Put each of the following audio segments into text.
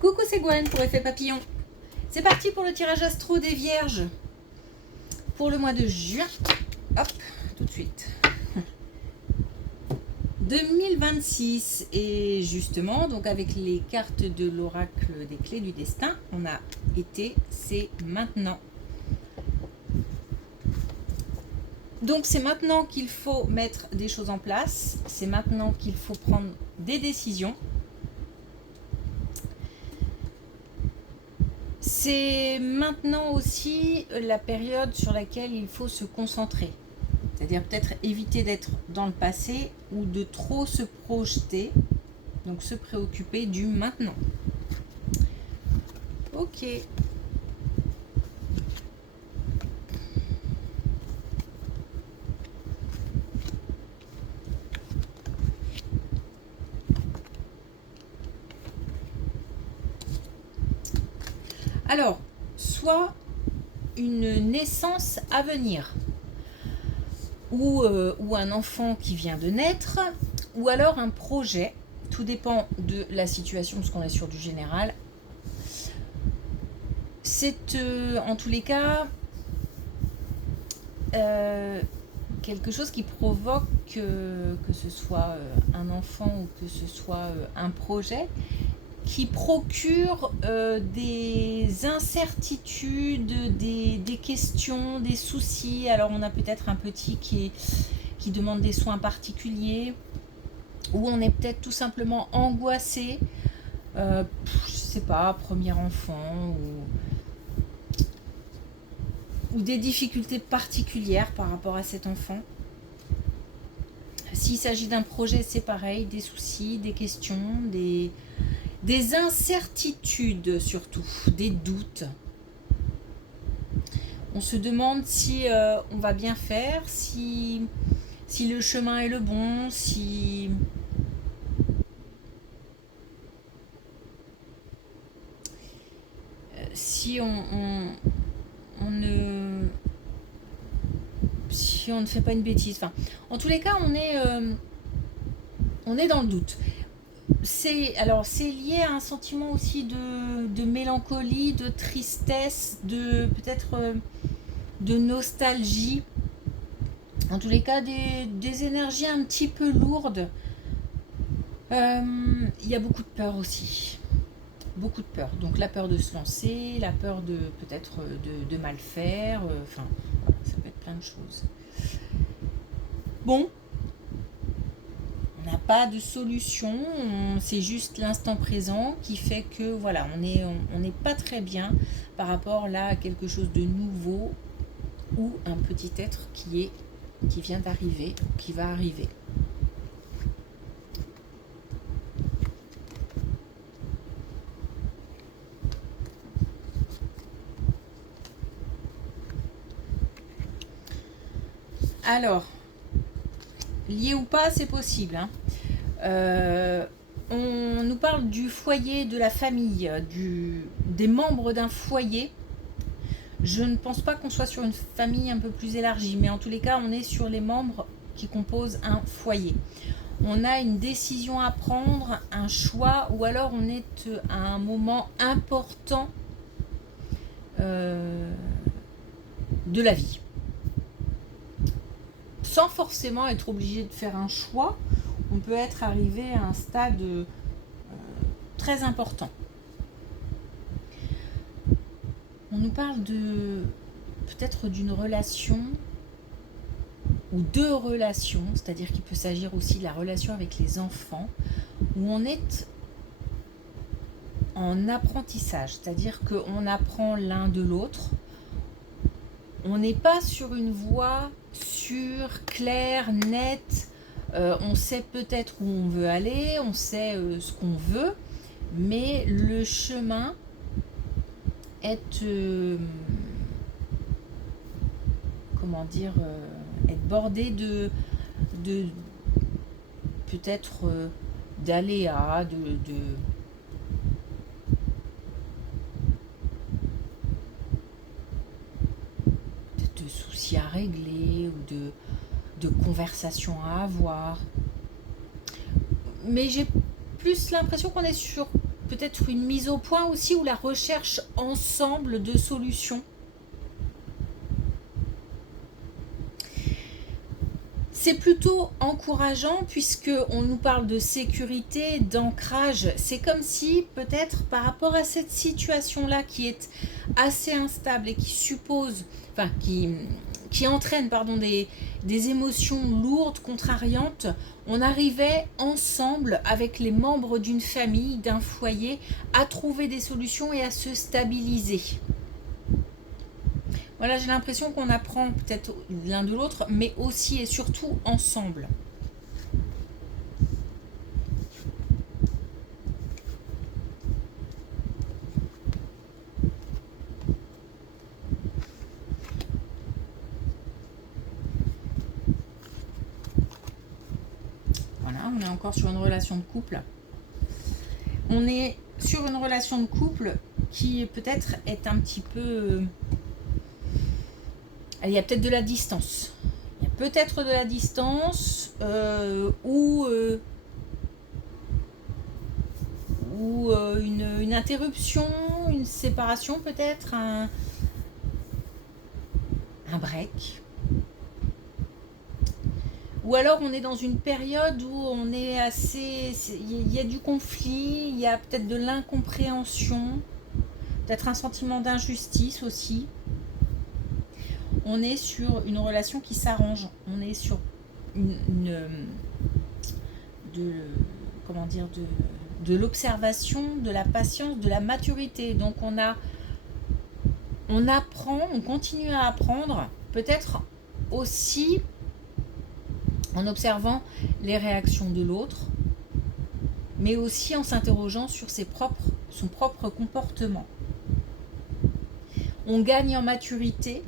Coucou, c'est Gwen pour Effet Papillon. C'est parti pour le tirage astro des Vierges pour le mois de juin. Hop, tout de suite. 2026. Et justement, donc avec les cartes de l'oracle des clés du destin, on a été, c'est maintenant. Donc c'est maintenant qu'il faut mettre des choses en place. C'est maintenant qu'il faut prendre des décisions. C'est maintenant aussi la période sur laquelle il faut se concentrer. C'est-à-dire peut-être éviter d'être dans le passé ou de trop se projeter. Donc se préoccuper du maintenant. Ok. Alors, soit une naissance à venir, ou un enfant qui vient de naître, ou alors un projet, tout dépend de la situation, parce qu'on est sur du général. C'est en tous les cas quelque chose qui provoque que ce soit un enfant ou que ce soit un projet, qui procure des incertitudes, des questions, des soucis. Alors on a peut-être un petit qui demande des soins particuliers, ou on est peut-être tout simplement angoissé, je sais pas, premier enfant, ou des difficultés particulières par rapport à cet enfant. S'il s'agit d'un projet, c'est pareil, des soucis, des questions, des incertitudes surtout, des doutes. On se demande si on va bien faire, si le chemin est le bon, si on ne fait pas une bêtise. Enfin, en tous les cas, on est dans le doute. C'est lié à un sentiment aussi de mélancolie, de tristesse, de peut-être de nostalgie. En tous les cas, des énergies un petit peu lourdes. Il y a beaucoup de peur aussi. Beaucoup de peur. Donc la peur de se lancer, la peur de peut-être de mal faire. Enfin, ça peut être plein de choses. Bon. On n'a pas de solution, c'est juste l'instant présent qui fait que voilà, on n'est pas très bien par rapport là à quelque chose de nouveau ou un petit être qui vient d'arriver, qui va arriver. Alors, lié ou pas, c'est possible. Hein. On nous parle du foyer, de la famille, des membres d'un foyer. Je ne pense pas qu'on soit sur une famille un peu plus élargie, mais en tous les cas, on est sur les membres qui composent un foyer. On a une décision à prendre, un choix, ou alors on est à un moment important de la vie. Sans forcément être obligé de faire un choix, on peut être arrivé à un stade très important. On nous parle peut-être d'une relation ou deux relations, c'est-à-dire qu'il peut s'agir aussi de la relation avec les enfants, où on est en apprentissage, c'est-à-dire qu'on apprend l'un de l'autre. On n'est pas sur une voie sûre, claire, nette. On sait peut-être où on veut aller, on sait ce qu'on veut, mais le chemin est être bordé de peut-être d'aléas, de soucis à régler ou de conversations à avoir. Mais j'ai plus l'impression qu'on est sur peut-être une mise au point aussi, ou la recherche ensemble de solutions. C'est plutôt encourageant puisque on nous parle de sécurité, d'ancrage. C'est comme si peut-être par rapport à cette situation-là qui est assez instable et qui suppose, enfin qui entraîne des émotions lourdes, contrariantes, on arrivait ensemble avec les membres d'une famille, d'un foyer, à trouver des solutions et à se stabiliser. Voilà, j'ai l'impression qu'on apprend peut-être l'un de l'autre, mais aussi et surtout ensemble. Voilà, on est encore sur une relation de couple. On est sur une relation de couple qui peut-être est un petit peu... Il y a peut-être de la distance. Il y a peut-être de la distance ou une interruption, une séparation peut-être, un break. Ou alors on est dans une période où on est assez... Il y a du conflit, il y a peut-être de l'incompréhension, peut-être un sentiment d'injustice aussi. On est sur une relation qui s'arrange. On est sur de l'observation, de la patience, de la maturité. Donc on apprend, on continue à apprendre, peut-être aussi en observant les réactions de l'autre, mais aussi en s'interrogeant sur son propre comportement. On gagne en maturité.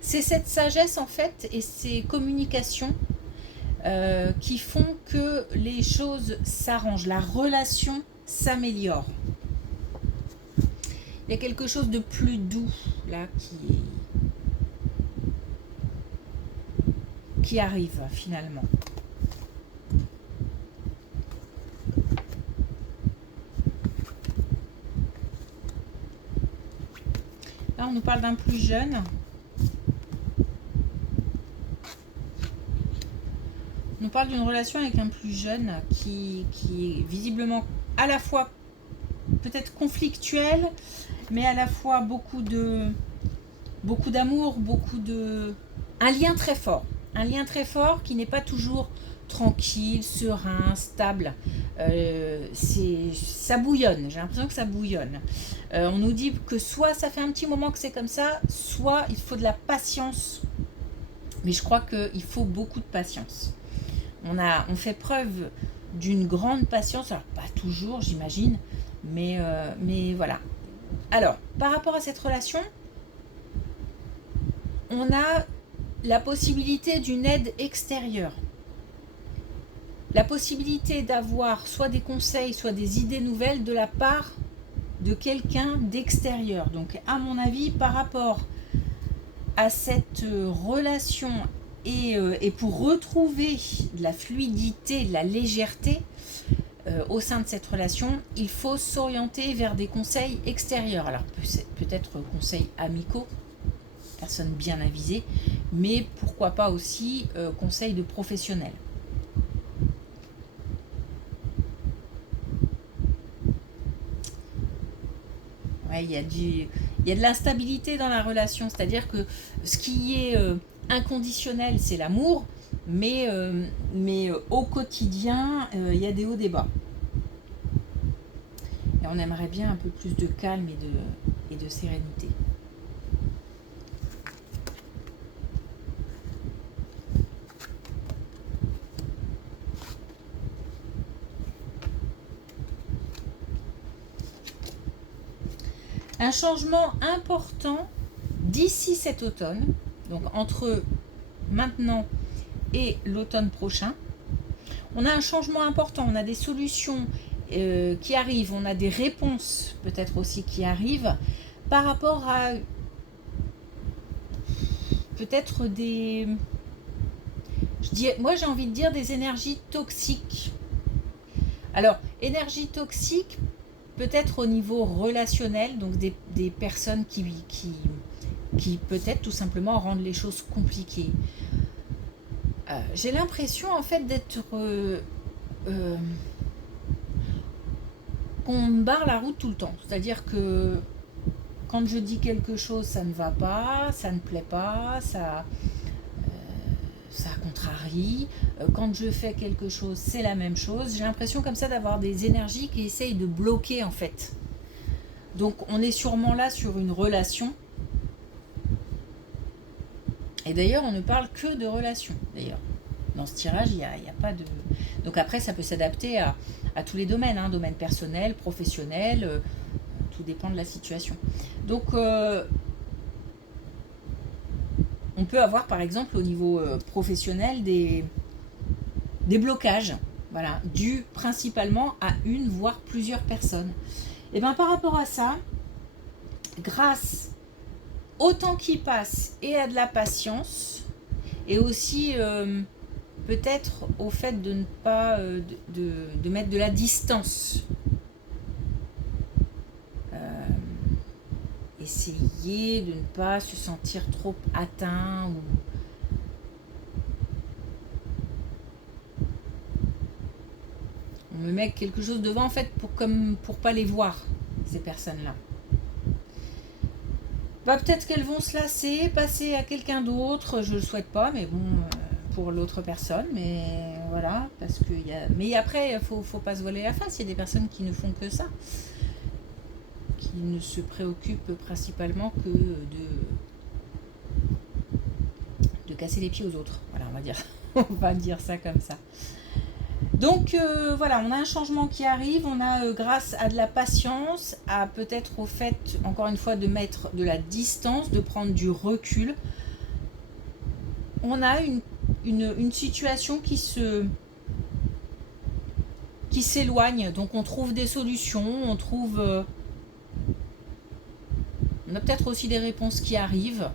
C'est cette sagesse en fait et ces communications qui font que les choses s'arrangent, la relation s'améliore. Il y a quelque chose de plus doux là qui arrive finalement. Là, on nous parle d'un plus jeune. On nous parle d'une relation avec un plus jeune qui est visiblement à la fois peut-être conflictuelle, mais à la fois beaucoup d'amour, un lien très fort. Un lien très fort qui n'est pas toujours tranquille, serein, stable. Ça bouillonne, j'ai l'impression que ça bouillonne. On nous dit que soit ça fait un petit moment que c'est comme ça, soit il faut de la patience. Mais je crois qu'il faut beaucoup de patience. On fait preuve d'une grande patience, alors pas toujours j'imagine, mais voilà. Alors, par rapport à cette relation, on a la possibilité d'une aide extérieure. La possibilité d'avoir soit des conseils, soit des idées nouvelles de la part de quelqu'un d'extérieur. Donc, à mon avis, par rapport à cette relation et pour retrouver de la fluidité, de la légèreté au sein de cette relation, il faut s'orienter vers des conseils extérieurs. Alors peut-être conseils amicaux, personnes bien avisées, mais pourquoi pas aussi conseils de professionnels. Ouais, il y a de l'instabilité dans la relation, c'est-à-dire que ce qui est inconditionnel, c'est l'amour, mais au quotidien, il y a des hauts, des bas. Et on aimerait bien un peu plus de calme et de sérénité. Un changement important d'ici cet automne, donc entre maintenant et l'automne prochain. On a un changement important, on a des solutions qui arrivent, on a des réponses peut-être aussi qui arrivent par rapport à peut-être des Moi j'ai envie de dire des énergies toxiques. Alors, énergie toxique, peut-être au niveau relationnel, donc des personnes qui peut-être tout simplement rendent les choses compliquées. J'ai l'impression en fait d'être... qu'on me barre la route tout le temps. C'est-à-dire que quand je dis quelque chose, ça ne va pas, ça ne plaît pas, ça contrarie. Quand je fais quelque chose, c'est la même chose. J'ai l'impression comme ça d'avoir des énergies qui essayent de bloquer en fait. Donc on est sûrement là sur une relation. Et d'ailleurs, on ne parle que de relation. D'ailleurs, dans ce tirage, il n'y a pas de... Donc après, ça peut s'adapter à tous les domaines, hein, domaine personnel, professionnel, tout dépend de la situation. Donc, on peut avoir, par exemple, au niveau professionnel, des blocages, voilà, dus principalement à une, voire plusieurs personnes. Et bien, par rapport à ça, grâce au temps qui passe et à de la patience, et aussi peut-être au fait de ne pas de mettre de la distance, essayer de ne pas se sentir trop atteint ou on me met quelque chose devant en fait pour pas les voir, ces personnes-là. Bah, peut-être qu'elles vont se lasser, passer à quelqu'un d'autre, je le souhaite pas, mais bon, pour l'autre personne, mais voilà, parce que mais après, faut pas se voiler la face, il y a des personnes qui ne font que ça, qui ne se préoccupent principalement que de casser les pieds aux autres, voilà, on va dire ça comme ça. Donc voilà, on a un changement qui arrive, on a grâce à de la patience, à peut-être au fait, encore une fois, de mettre de la distance, de prendre du recul. On a une situation qui s'éloigne, donc on trouve des solutions, on a peut-être aussi des réponses qui arrivent,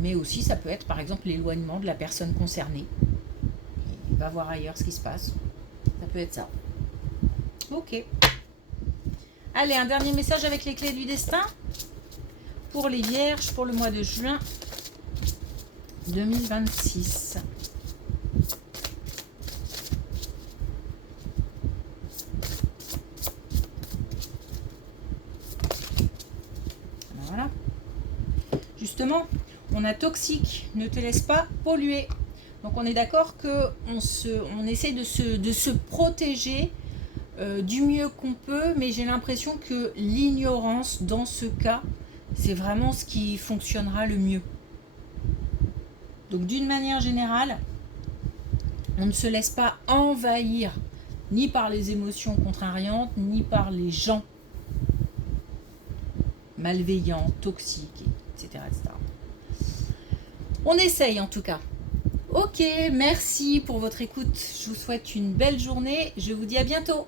mais aussi ça peut être par exemple l'éloignement de la personne concernée. Il va voir ailleurs ce qui se passe. Ça peut être ça. Ok. Allez, un dernier message avec les clés du destin pour les vierges pour le mois de juin 2026. Voilà. Justement, on a toxique, ne te laisse pas polluer. Donc on est d'accord qu'on essaie de se protéger du mieux qu'on peut, mais j'ai l'impression que l'ignorance, dans ce cas, c'est vraiment ce qui fonctionnera le mieux. Donc d'une manière générale, on ne se laisse pas envahir ni par les émotions contrariantes, ni par les gens malveillants, toxiques, etc. On essaye en tout cas. Ok, merci pour votre écoute. Je vous souhaite une belle journée. Je vous dis à bientôt.